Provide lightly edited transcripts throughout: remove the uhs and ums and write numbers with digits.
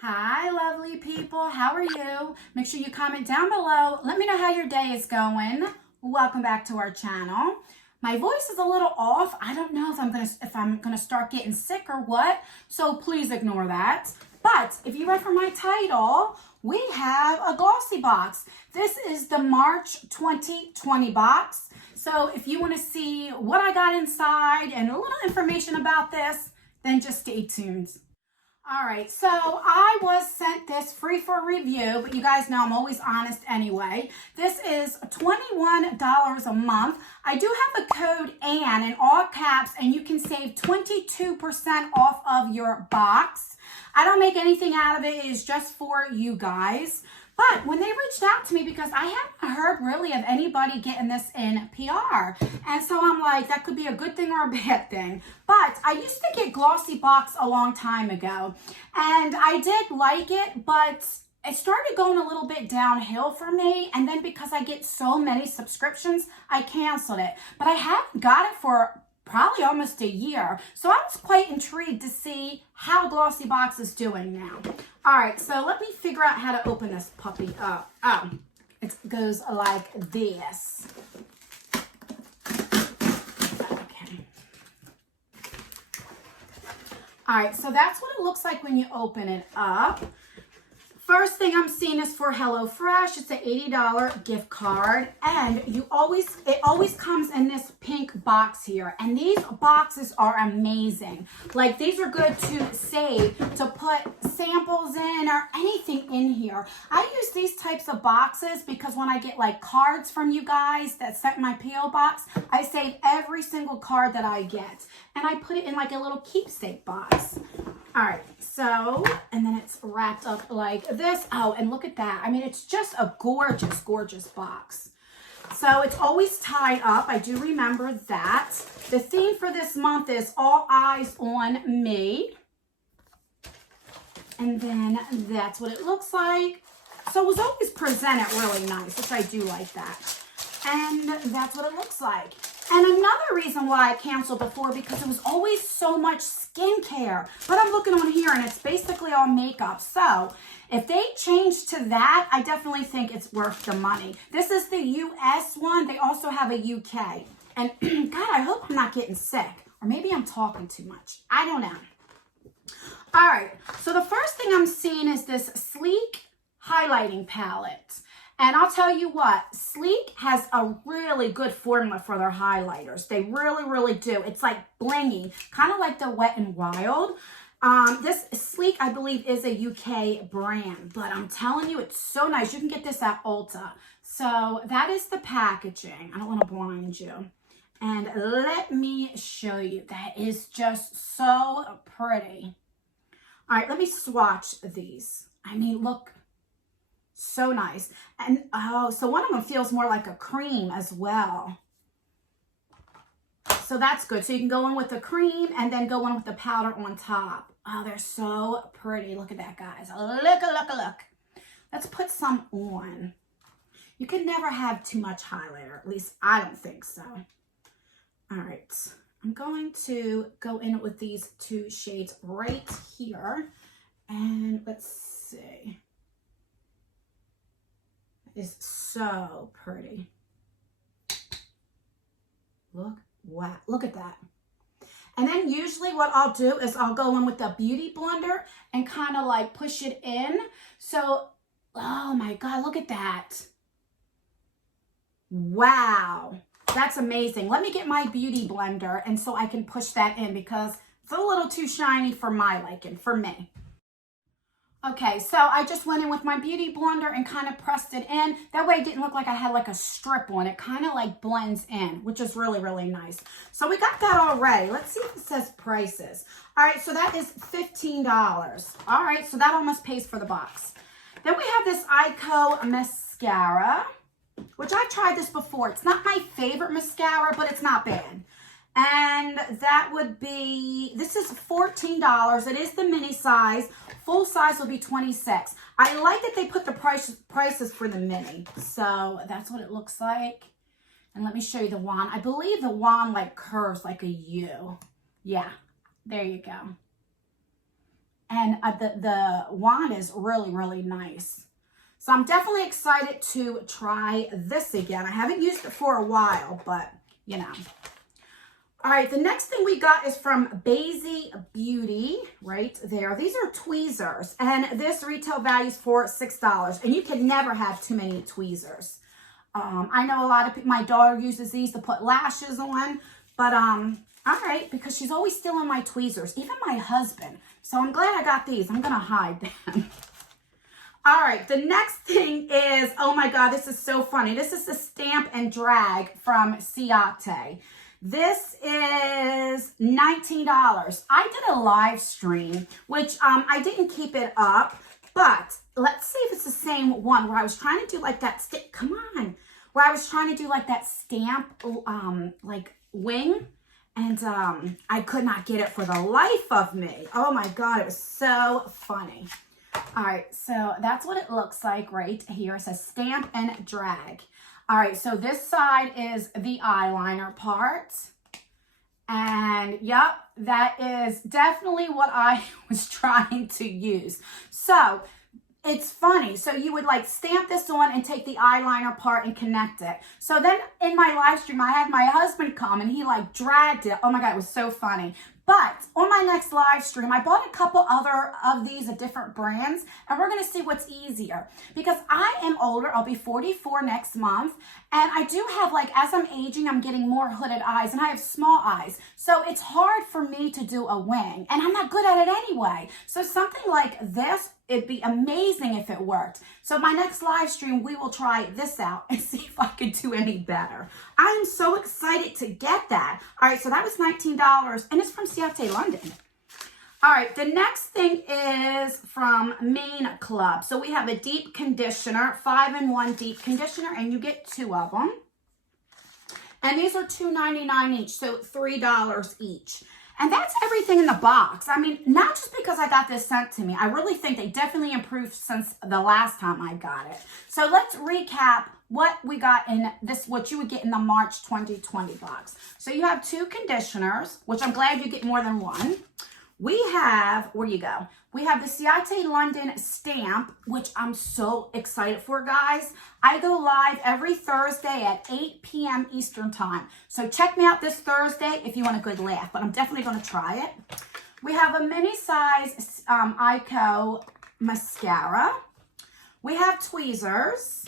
Hi, lovely people. How are you? Make sure you comment down below. Let me know how your day is going. Welcome back to our channel. My voice is a little off. I don't know if I'm gonna start getting sick or what, so please ignore that. But if you read from my title, we have a glossy box. This is the March 2020 box. So if you want to see what I got inside and a little information about this, then just stay tuned. All right, so I was sent this free for review, but you guys know I'm always honest anyway. This is $21 a month. I do have a code ANN in all caps, and you can save 22% off of your box. I don't make anything out of it. It is just for you guys. But when they reached out to me, because I haven't heard really of anybody getting this in PR. And so I'm like, that could be a good thing or a bad thing. But I used to get GLOSSYBOX a long time ago. And I did like it, but it started going a little bit downhill for me. And then because I get so many subscriptions, I canceled it. But I haven't got it for probably almost a year. So I was quite intrigued to see how GLOSSYBOX is doing now. All right, so let me figure out how to open this puppy up. Oh, it goes like this. Okay. All right, so that's what it looks like when you open it up. First thing I'm seeing is for HelloFresh. It's an $80 gift card, and it always comes in this pink box here. And these boxes are amazing. Like, these are good to save, to put samples in or anything in here. I use these types of boxes because when I get like cards from you guys that sent my P.O. box, I save every single card that I get, and I put it in like a little keepsake box. All right, so, and then it's wrapped up like this. Oh, and look at that. I mean, it's just a gorgeous, gorgeous box. So it's always tied up. I do remember that. The theme for this month is All Eyes on Me. And then that's what it looks like. So it was always presented really nice, which I do like that. And that's what it looks like. And another reason why I canceled before, because it was always so much skincare. But I'm looking on here and it's basically all makeup. So if they change to that, I definitely think it's worth the money. This is the US one. They also have a UK. And God, I hope I'm not getting sick. Or maybe I'm talking too much. I don't know. All right. So the first thing I'm seeing is this Sleek highlighting palette. And I'll tell you what, Sleek has a really good formula for their highlighters. They really, really do. It's like blingy, kind of like the Wet n Wild. This Sleek, I believe, is a UK brand, but I'm telling you, it's so nice. You can get this at Ulta. So that is the packaging. I don't want to blind you. And let me show you. That is just so pretty. All right, let me swatch these. I mean, look. So nice. And oh, so one of them feels more like a cream as well. So that's good. So you can go in with the cream and then go in with the powder on top. Oh, they're so pretty. Look at that, guys. Look, look, look. Let's put some on. You can never have too much highlighter. At least I don't think so. All right. I'm going to go in with these two shades right here. And let's see. Is so pretty. Look, wow, look at that. And then usually what I'll do is I'll go in with the beauty blender and kind of like push it in. So, oh my God, look at that. Wow, that's amazing. Let me get my beauty blender and so I can push that in because it's a little too shiny for my liking, for me. Okay, so I just went in with my beauty blender and kind of pressed it in. That way it didn't look like I had like a strip on it. Kind of like blends in, which is really, really nice. So we got that already. Let's see if it says prices. All right, so that is $15. All right, so that almost pays for the box. Then we have this mascara, which I tried this before. It's not my favorite mascara, but it's not bad. And that would be, this is $14. It is the mini size. Full size will be $26. I like that they put the prices for the mini. So that's what it looks like. And let me show you the wand. I believe the wand like curves like a U. Yeah, there you go. And the wand is really, really nice. So I'm definitely excited to try this again. I haven't used it for a while, but you know. All right, the next thing we got is from Basie Beauty, right there. These are tweezers, and this retail value is for $6, and you can never have too many tweezers. I know a lot of people, my daughter uses these to put lashes on, but all right, because she's always stealing my tweezers, even my husband. So I'm glad I got these. I'm gonna hide them. All right, the next thing is, oh my God, this is so funny. This is the Stamp and Drag from Ciate. This is $19. I did a live stream, which I didn't keep it up, but let's see if it's the same one where I was trying to do like that where I was trying to do like that stamp like wing, and I could not get it for the life of me. Oh my God, it was so funny. All right, so that's what it looks like right here. It says Stamp and Drag. All right, so this side is the eyeliner part. And yep, that is definitely what I was trying to use. So it's funny. So you would like stamp this on and take the eyeliner part and connect it. So then in my live stream, I had my husband come and he like dragged it. Oh my God, it was so funny. But on my next live stream, I bought a couple other of these of different brands, and we're going to see what's easier. Because I am older, I'll be 44 next month, and I do have, like, as I'm aging, I'm getting more hooded eyes, and I have small eyes. So it's hard for me to do a wing, and I'm not good at it anyway. So something like this, it'd be amazing if it worked. So my next live stream, we will try this out and see if I could do any better. I am so excited to get that. All right, so that was $19, and it's from Ciate, London. All right, the next thing is from Main Club. So we have a deep conditioner, 5-in-1 deep conditioner, and you get 2 of them. And these are $2.99 each, so $3 each. And that's everything in the box. I mean, not just because I got this sent to me. I really think they definitely improved since the last time I got it. So let's recap what we got in this, what you would get in the March 2020 box. So you have 2 conditioners, which I'm glad you get more than one. We have, where you go? We have the Ciate London stamp, which I'm so excited for, guys. I go live every Thursday at 8 p.m. Eastern time. So check me out this Thursday if you want a good laugh, but I'm definitely going to try it. We have a mini size Ico mascara. We have tweezers.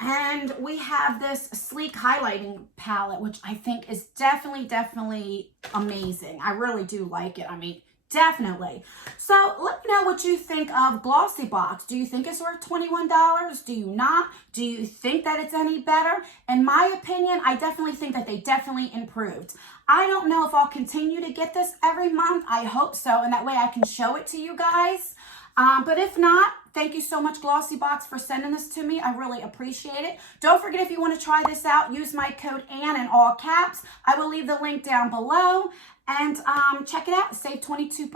And we have this sleek highlighting palette, which I think is definitely amazing. I really do like it. I mean, definitely. So let me know what you think of GLOSSYBOX. Do you think it's worth $21? Do you not? Do you think that it's any better? In my opinion, I definitely think that they definitely improved. I don't know if I'll continue to get this every month. I hope so, and that way I can show it to you guys. But if not, thank you so much, GLOSSYBOX, for sending this to me. I really appreciate it. Don't forget, if you want to try this out, use my code ANN in all caps. I will leave the link down below. And check it out. Save 22%.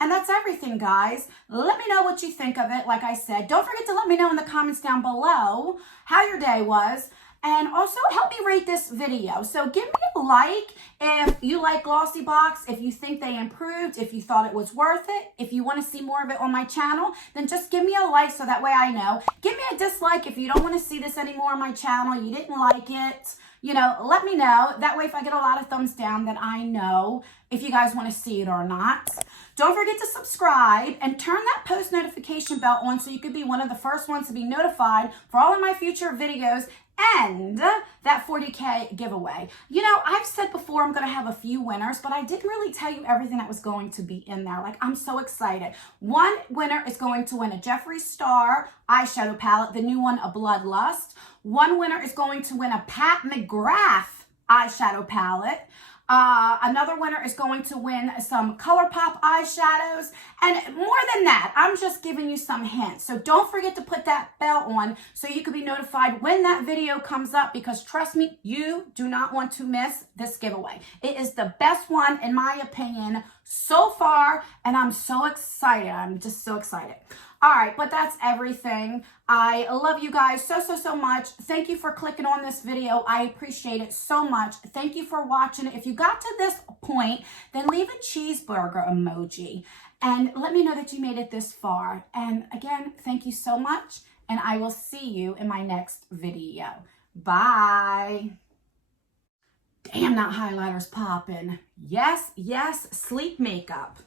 And that's everything, guys. Let me know what you think of it. Like I said, don't forget to let me know in the comments down below how your day was. And also help me rate this video. So give me a like if you like GLOSSYBOX, if you think they improved, if you thought it was worth it. If you want to see more of it on my channel, then just give me a like so that way I know. Give me a dislike if you don't want to see this anymore on my channel, you didn't like it. You know, let me know. That way, if I get a lot of thumbs down, then I know if you guys want to see it or not. Don't forget to subscribe and turn that post notification bell on so you could be one of the first ones to be notified for all of my future videos and that 40K giveaway. You know, I've said before I'm going to have a few winners, but I didn't really tell you everything that was going to be in there. Like, I'm so excited. One winner is going to win a Jeffree Star eyeshadow palette, the new one, a Bloodlust. One winner is going to win a Pat McGrath eyeshadow palette. Another winner is going to win some ColourPop eyeshadows. And more than that, I'm just giving you some hints. So don't forget to put that bell on so you can be notified when that video comes up, because trust me, you do not want to miss this giveaway. It is the best one, in my opinion, so far, and I'm so excited. I'm just so excited. All right, but that's everything. I love you guys so, so, so much. Thank you for clicking on this video. I appreciate it so much. Thank you for watching. If you got to this point, then leave a cheeseburger emoji and let me know that you made it this far. And again, thank you so much, and I will see you in my next video. Bye. Damn, that highlighter's popping. Yes, yes, sleep makeup.